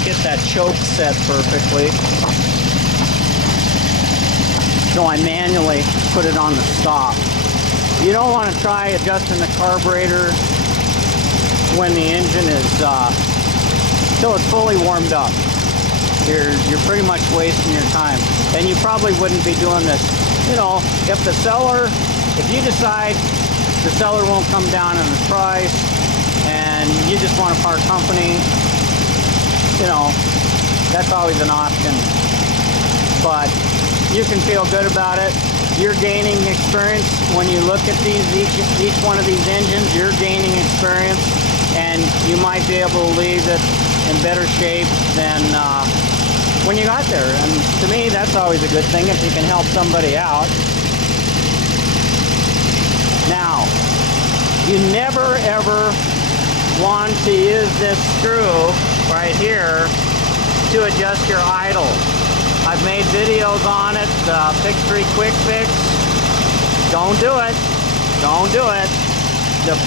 Get that choke set perfectly, so I manually put it on the stop. You don't want to try adjusting the carburetor when the engine is till it's fully warmed up. You're pretty much wasting your time, and you probably wouldn't be doing this. You know, if you decide the seller won't come down in the price, and you just want to part company, you know, that's always an option. But you can feel good about it. You're gaining experience when you look at each one of these engines. You're gaining experience, and you might be able to leave it in better shape than when you got there. And to me, that's always a good thing if you can help somebody out. Now, you never ever want to use this screw right here to adjust your idle. I've made videos on it, Fix 3 Quick Fix. Don't do it. Don't do it. The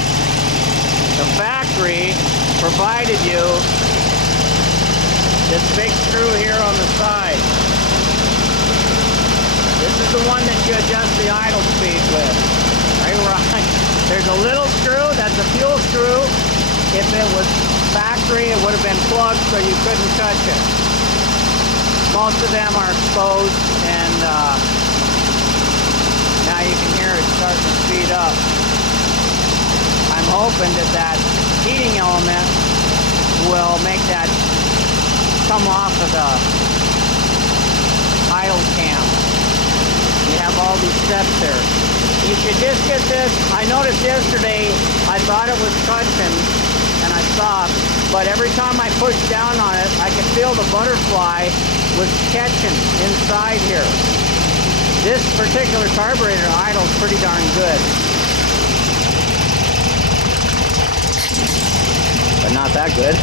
factory provided you this big screw here on the side. This is the one that you adjust the idle speed with. Right. There's a little screw, that's a fuel screw. If it was factory, it would have been plugged so you couldn't touch it. Most of them are exposed, and now you can hear it starting to speed up. I'm hoping that heating element will make that come off of the idle cam. You have all these steps there. You should just get this. I noticed yesterday I thought it was touching, and I stopped, but every time I pushed down on it, I could feel the butterfly was catching inside here. This particular carburetor idles pretty darn good, but not that good.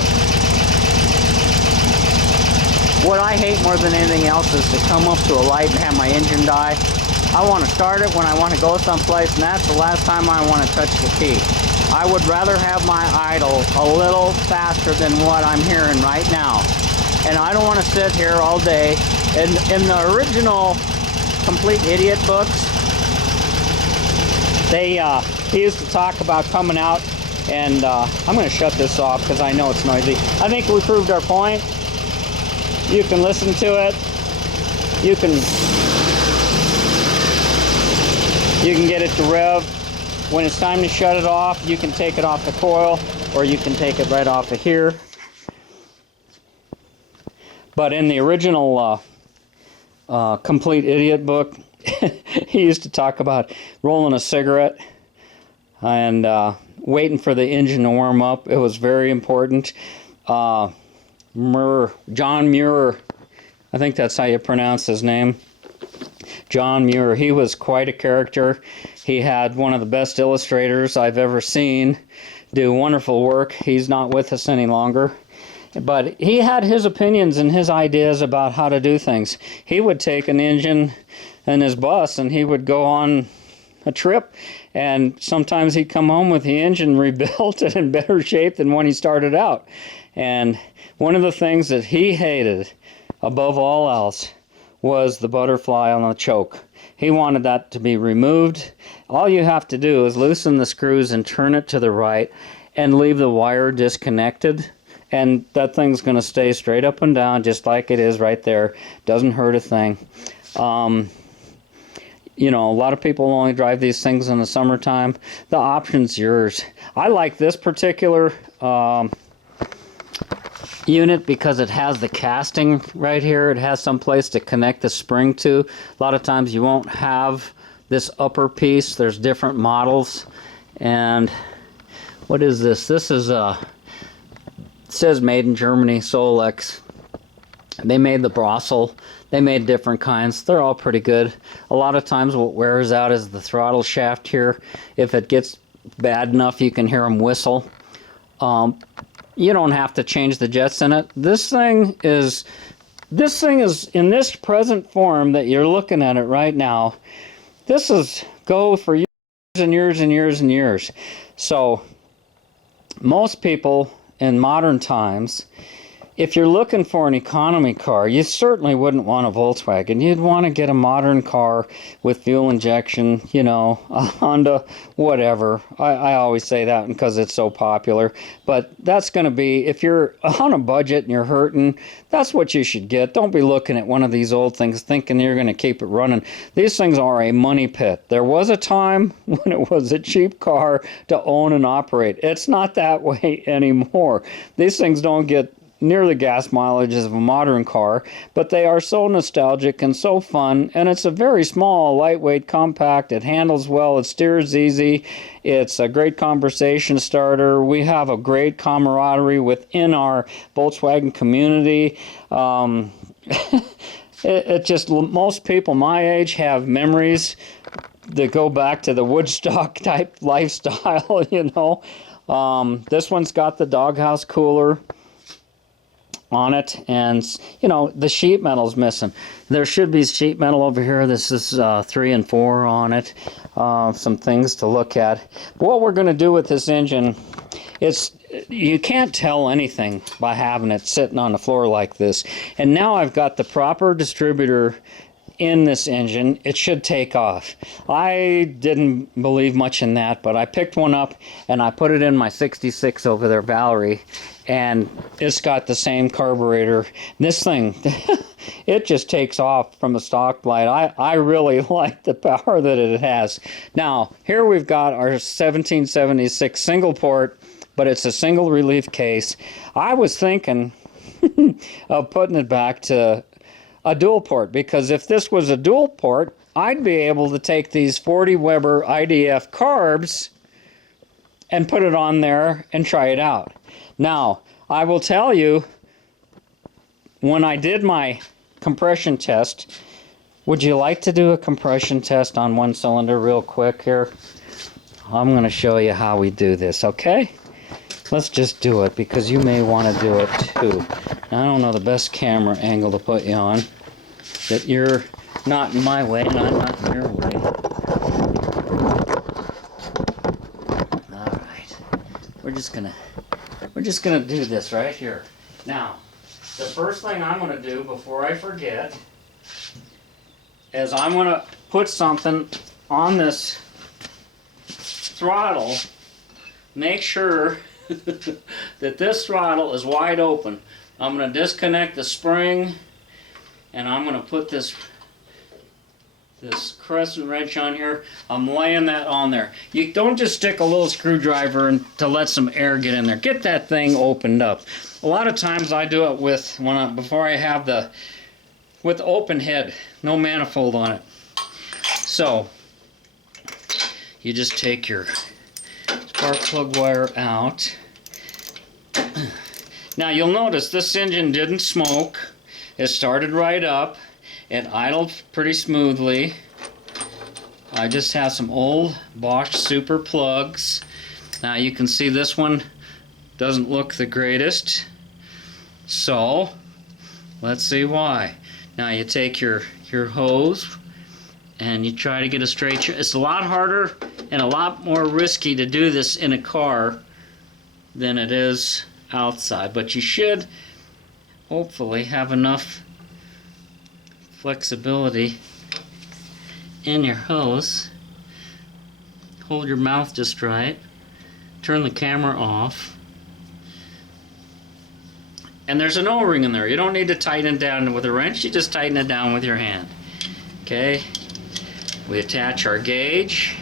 What I hate more than anything else is to come up to a light and have my engine die. I want to start it when I want to go someplace, and that's the last time I want to touch the key. I would rather have my idle a little faster than what I'm hearing right now. And I don't want to sit here all day. In the original Complete Idiot books, he used to talk about coming out, and I'm going to shut this off because I know it's noisy. I think we proved our point. You can listen to it. You can get it to rev. When it's time to shut it off, you can take it off the coil, or you can take it right off of here. But in the original Complete Idiot book, he used to talk about rolling a cigarette and waiting for the engine to warm up. It was very important. John Muir, I think that's how you pronounce his name. John Muir, he was quite a character. He had one of the best illustrators I've ever seen do wonderful work. He's not with us any longer. But he had his opinions and his ideas about how to do things. He would take an engine in his bus and he would go on a trip, and sometimes he'd come home with the engine rebuilt and in better shape than when he started out. And one of the things that he hated above all else was the butterfly on the choke. He wanted that to be removed. All you have to do is loosen the screws and turn it to the right and leave the wire disconnected, and that thing's going to stay straight up and down just like it is right there. Doesn't hurt a thing. You know, a lot of people only drive these things in the summertime. The option's yours. I like this particular unit because it has the casting right here. It has some place to connect the spring to. A lot of times you won't have this upper piece. There's different models. And what is this? This is it says made in Germany, Solex. They made the Brossel. They made different kinds. They're all pretty good. A lot of times what wears out is the throttle shaft here. If it gets bad enough, you can hear them whistle. You don't have to change the jets in it. This thing is in this present form that you're looking at it right now. This is go for years and years and years and years. So most people in modern times, if you're looking for an economy car, you certainly wouldn't want a Volkswagen. You'd want to get a modern car with fuel injection, you know, a Honda, whatever. I always say that because it's so popular. But that's going to be, if you're on a budget and you're hurting, that's what you should get. Don't be looking at one of these old things thinking you're going to keep it running. These things are a money pit. There was a time when it was a cheap car to own and operate. It's not that way anymore. These things don't get near the gas mileage of a modern car, but they are so nostalgic and so fun, and it's a very small, lightweight, compact. It handles well, it steers easy, it's a great conversation starter. We have a great camaraderie within our Volkswagen community. It just, most people my age have memories that go back to the Woodstock type lifestyle, you know. This one's got the doghouse cooler on it, and you know, the sheet metal's missing. There should be sheet metal over here. This is 3 and 4 on it. Some things to look at. But what we're going to do with this engine, you can't tell anything by having it sitting on the floor like this. And now I've got the proper distributor in this engine. It should take off. I didn't believe much in that, but I picked one up and I put it in my 66 over there, Valerie, and it's got the same carburetor. This thing, it just takes off from a stock light. I really like the power that it has. Now, here we've got our 1776 single port, but it's a single relief case. I was thinking of putting it back to a dual port, because if this was a dual port, I'd be able to take these 40 Weber IDF carbs and put it on there and try it out. Now, I will tell you, when I did my compression test, would you like to do a compression test on one cylinder real quick here? I'm going to show you how we do this, okay? Let's just do it, because you may want to do it too. Now, I don't know the best camera angle to put you on, that you're not in my way and I'm not in your way. Alright, we're just gonna do this right here. Now, the first thing I'm gonna do before I forget is I'm gonna put something on this throttle. Make sure that this throttle is wide open. I'm going to disconnect the spring, and I'm going to put this crescent wrench on here. I'm laying that on there. You don't just stick a little screwdriver to let some air get in there. Get that thing opened up. A lot of times I do it with before I have with open head, no manifold on it. So you just take your spark plug wire out. Now you'll notice this engine didn't smoke. It started right up. It idled pretty smoothly. I just have some old Bosch Super plugs. Now you can see this one doesn't look the greatest. So let's see why. Now you take your hose and you try to get a straight. It's a lot harder and a lot more risky to do this in a car than it is outside, but you should hopefully have enough flexibility in your hose. Hold your mouth just right. Turn the camera off. And there's an O-ring in there. You don't need to tighten it down with a wrench, you just tighten it down with your hand. Okay, we attach our gauge.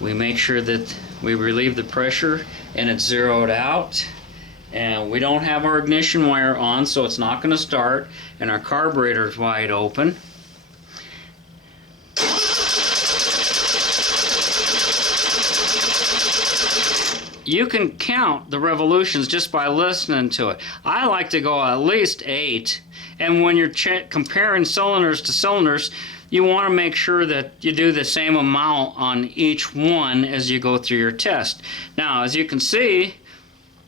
We make sure that we relieve the pressure and it's zeroed out. And we don't have our ignition wire on, so it's not going to start. And our carburetor is wide open. You can count the revolutions just by listening to it. I like to go at least 8. And when you're comparing cylinders to cylinders, you want to make sure that you do the same amount on each one as you go through your test. Now, as you can see,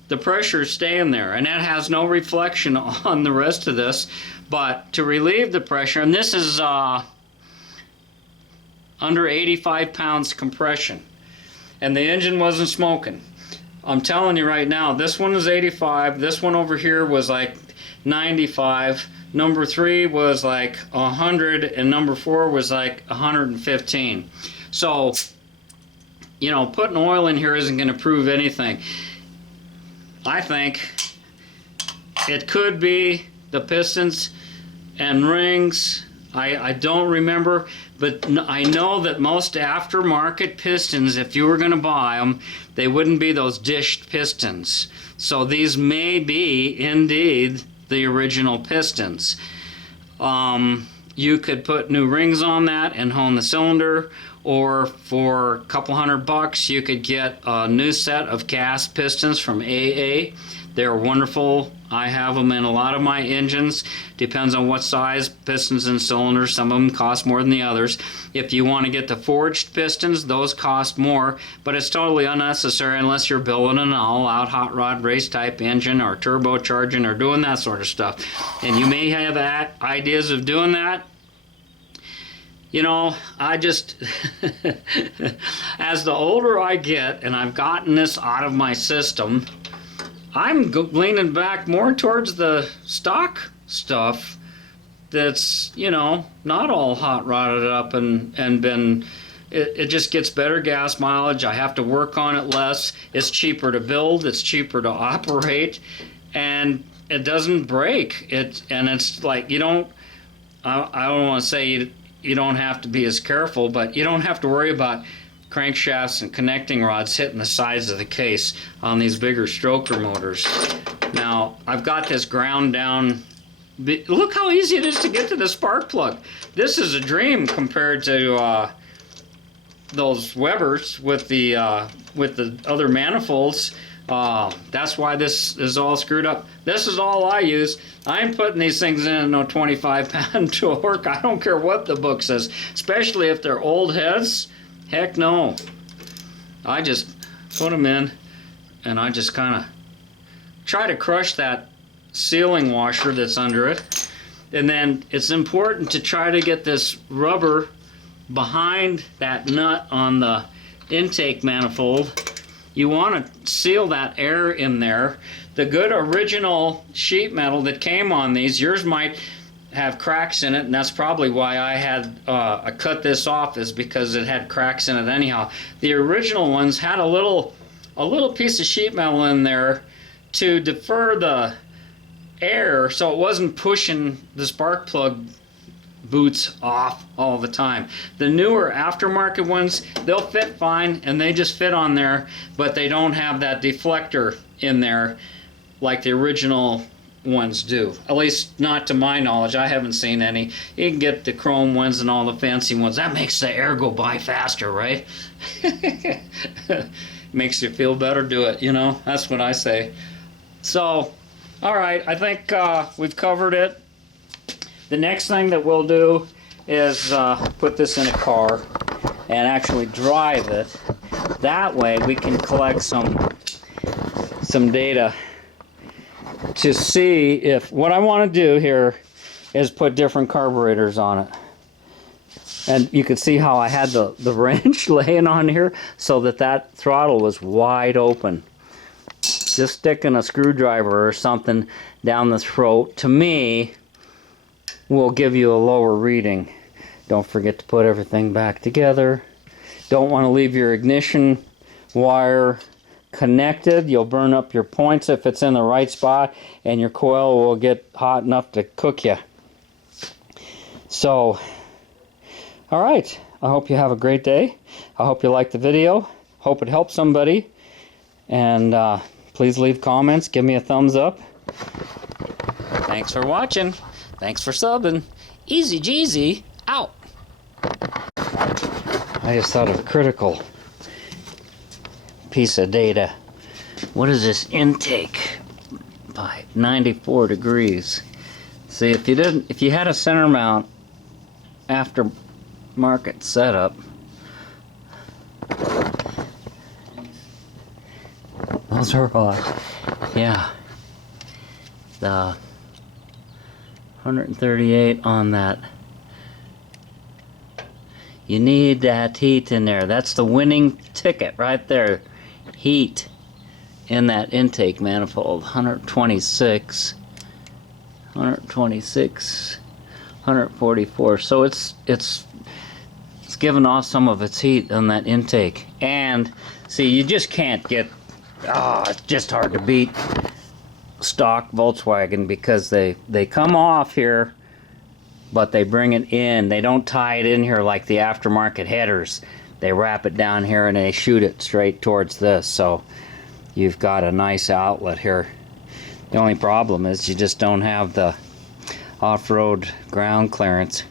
the pressure is staying there, and that has no reflection on the rest of this. But to relieve the pressure, and this is under 85 pounds compression, and the engine wasn't smoking. I'm telling you right now, this one was 85, this one over here was like 95, number 3 was like 100, and number 4 was like 115. So, you know, putting oil in here isn't going to prove anything. I think it could be the pistons and rings. I don't remember, but I know that most aftermarket pistons, if you were going to buy them, they wouldn't be those dished pistons. So these may be indeed the original pistons. You could put new rings on that and hone the cylinder, or for a couple $100 you could get a new set of cast pistons from AA. They're wonderful. I have them in a lot of my engines. Depends on what size pistons and cylinders. Some of them cost more than the others. If you want to get the forged pistons, those cost more, but it's totally unnecessary unless you're building an all-out hot rod race type engine or turbocharging or doing that sort of stuff. And you may have ideas of doing that. You know, I just, as the older I get, and I've gotten this out of my system, I'm leaning back more towards the stock stuff that's, you know, not all hot rodded up and been, it just gets better gas mileage. I have to work on it less. It's cheaper to build, it's cheaper to operate, and it doesn't break. And it's like, you don't, I don't want to say you don't have to be as careful, but you don't have to worry about crankshafts and connecting rods hitting the sides of the case on these bigger stroker motors. Now, I've got this ground down. Look how easy it is to get to the spark plug. This is a dream compared to those Webers with the other manifolds. That's why this is all screwed up. This is all I use. I'm putting these things in at no 25-pound torque. I don't care what the book says, especially if they're old heads. Heck no. I just put them in and I just kind of try to crush that sealing washer that's under it. And then it's important to try to get this rubber behind that nut on the intake manifold. You want to seal that air in there. The good original sheet metal that came on these, yours might have cracks in it, and that's probably why I had I cut this off, is because it had cracks in it anyhow. The original ones had a little piece of sheet metal in there to defer the air so it wasn't pushing the spark plug boots off all the time. The newer aftermarket ones, they'll fit fine and they just fit on there, but they don't have that deflector in there like the original ones do. At least not to my knowledge. I haven't seen any. You can get the chrome ones and all the fancy ones. That makes the air go by faster, right? Makes you feel better, do it, you know? That's what I say. So, all right, I think we've covered it. The next thing that we'll do is put this in a car and actually drive it. That way we can collect some data to see if, what I want to do here is put different carburetors on it. And you can see how I had the wrench laying on here so that throttle was wide open. Just sticking a screwdriver or something down the throat, to me, will give you a lower reading. Don't forget to put everything back together. Don't want to leave your ignition wire connected. You'll burn up your points if it's in the right spot, and your coil will get hot enough to cook you. So, all right. I hope you have a great day. I hope you liked the video. Hope it helped somebody. And please leave comments. Give me a thumbs up. Thanks for watching. Thanks for subbing. TheEZGZ out. I just thought of a critical piece of data. What is this intake by 94 degrees? See, if you had a center mount after market setup, those are yeah, the 138 on that. You need that heat in there. That's the winning ticket right there. Heat in that intake manifold. 126, 144. So it's giving off some of its heat on that intake. And see, you just can't get, it's just hard to beat stock Volkswagen, because they come off here, but they bring it in. They don't tie it in here like the aftermarket headers. They wrap it down here and they shoot it straight towards this. So you've got a nice outlet here. The only problem is you just don't have the off-road ground clearance.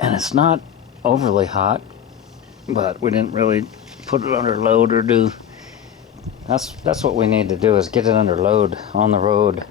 And it's not overly hot, but we didn't really put it under load or do. That's what we need to do, is get it under load on the road.